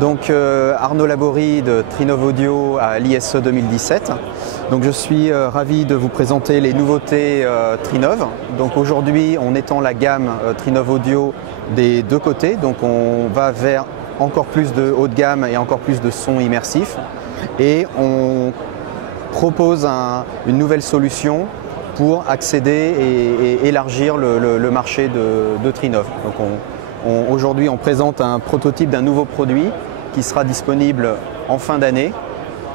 Donc Arnaud Laborie de Trinov Audio à l'ISE 2017. Donc je suis ravi de vous présenter les nouveautés Trinov. Donc aujourd'hui on étend la gamme Trinov Audio des deux côtés. Donc on va vers encore plus de haut de gamme et encore plus de son immersif. Et on propose une nouvelle solution pour accéder et élargir le marché de Trinov. Donc aujourd'hui on présente un prototype d'un nouveau produit qui sera disponible en fin d'année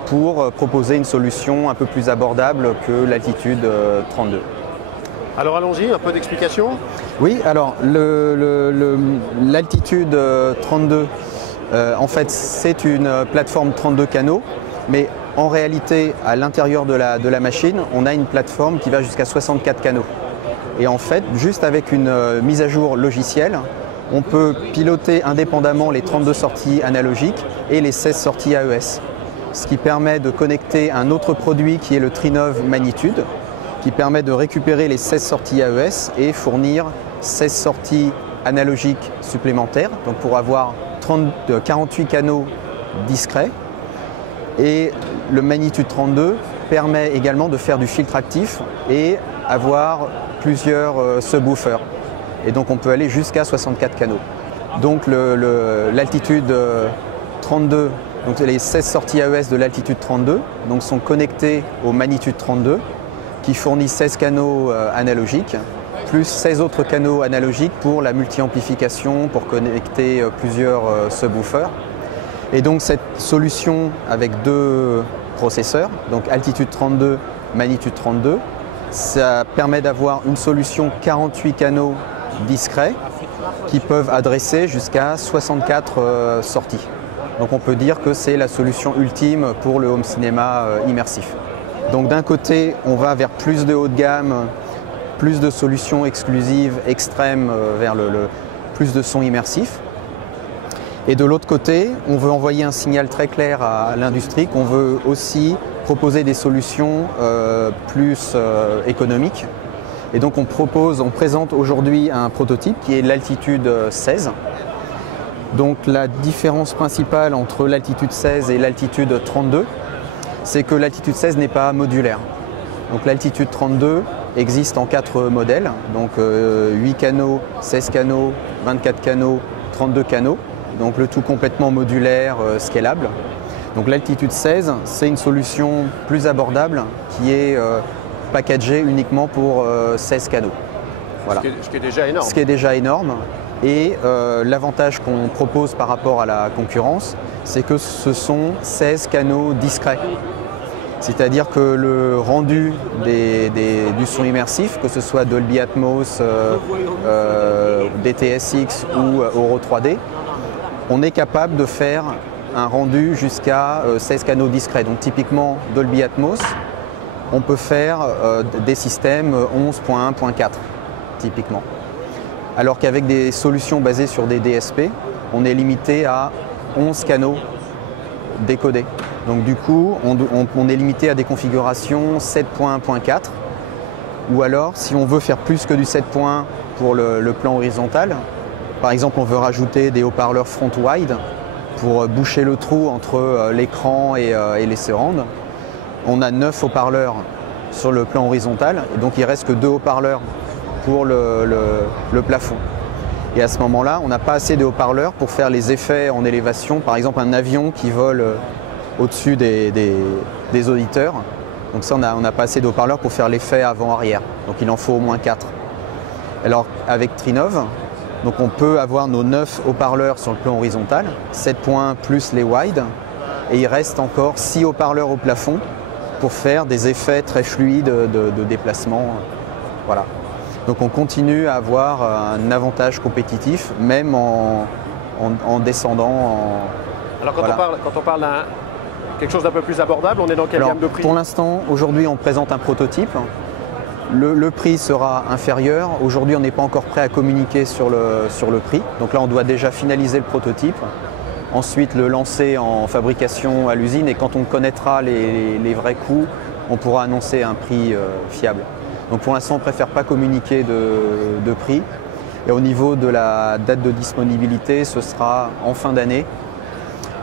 pour proposer une solution un peu plus abordable que l'Altitude 32. Alors allons-y, un peu d'explication. Oui, alors l'Altitude 32, en fait c'est une plateforme 32 canaux, mais en réalité à l'intérieur de la machine, on a une plateforme qui va jusqu'à 64 canaux. Et en fait, juste avec une mise à jour logicielle, on peut piloter indépendamment les 32 sorties analogiques et les 16 sorties AES. Ce qui permet de connecter un autre produit qui est le Trinov Magnitude, qui permet de récupérer les 16 sorties AES et fournir 16 sorties analogiques supplémentaires, donc pour avoir 48 canaux discrets. Et le Magnitude 32 permet également de faire du filtre actif et avoir plusieurs subwoofers. Et donc on peut aller jusqu'à 64 canaux. Donc l'Altitude 32, donc les 16 sorties AES de l'Altitude 32 donc sont connectées au Magnitude 32 qui fournit 16 canaux analogiques, plus 16 autres canaux analogiques pour la multi-amplification, pour connecter plusieurs subwoofers. Et donc cette solution avec deux processeurs, donc Altitude 32, Magnitude 32, ça permet d'avoir une solution 48 canaux discrets qui peuvent adresser jusqu'à 64 sorties. Donc on peut dire que c'est la solution ultime pour le home cinéma immersif. Donc d'un côté, on va vers plus de haut de gamme, plus de solutions exclusives, extrêmes, vers plus de son immersif. Et de l'autre côté, on veut envoyer un signal très clair à l'industrie qu'on veut aussi proposer des solutions plus économiques. Et donc on présente aujourd'hui un prototype qui est l'Altitude 16. Donc la différence principale entre l'Altitude 16 et l'Altitude 32, c'est que l'Altitude 16 n'est pas modulaire. Donc l'Altitude 32 existe en 4 modèles, donc 8 canaux, 16 canaux, 24 canaux, 32 canaux. Donc le tout complètement modulaire, scalable. Donc l'Altitude 16, c'est une solution plus abordable qui est packagée uniquement pour 16 canaux. Voilà. Ce qui est déjà énorme. Ce qui est déjà énorme. Et l'avantage qu'on propose par rapport à la concurrence, c'est que ce sont 16 canaux discrets. C'est-à-dire que le rendu du son immersif, que ce soit Dolby Atmos, DTS:X ou Auro 3D, on est capable de faire un rendu jusqu'à 16 canaux discrets. Donc typiquement Dolby Atmos, on peut faire des systèmes 11.1.4 typiquement. Alors qu'avec des solutions basées sur des DSP, on est limité à 11 canaux décodés. Donc du coup, on est limité à des configurations 7.1.4 ou alors si on veut faire plus que du 7 points pour le plan horizontal, par exemple, on veut rajouter des haut-parleurs front wide pour boucher le trou entre l'écran et les surrounds. On a 9 haut-parleurs sur le plan horizontal, et donc il ne reste que 2 haut-parleurs pour le plafond. Et à ce moment-là, on n'a pas assez de haut-parleurs pour faire les effets en élévation. Par exemple, un avion qui vole au-dessus des auditeurs. Donc ça, on n'a pas assez de haut-parleurs pour faire l'effet avant-arrière. Donc il en faut au moins 4. Alors avec Trinov, donc on peut avoir nos 9 haut-parleurs sur le plan horizontal, 7 points plus les wide, et il reste encore 6 haut-parleurs au plafond pour faire des effets très fluides de déplacement. Voilà. Donc on continue à avoir un avantage compétitif, même en descendant. Alors quand on parle d'un quelque chose d'un peu plus abordable, on est dans quelle gamme de prix? Pour l'instant, aujourd'hui on présente un prototype. Le prix sera inférieur. Aujourd'hui, on n'est pas encore prêt à communiquer sur le prix. Donc là, on doit déjà finaliser le prototype. Ensuite, le lancer en fabrication à l'usine. Et quand on connaîtra les vrais coûts, on pourra annoncer un prix fiable. Donc pour l'instant, on ne préfère pas communiquer de prix. Et au niveau de la date de disponibilité, ce sera en fin d'année.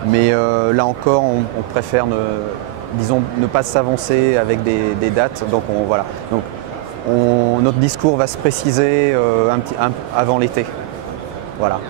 Mais là encore, on préfère disons, ne pas s'avancer avec des dates. Donc voilà. Donc, notre discours va se préciser avant l'été. Voilà.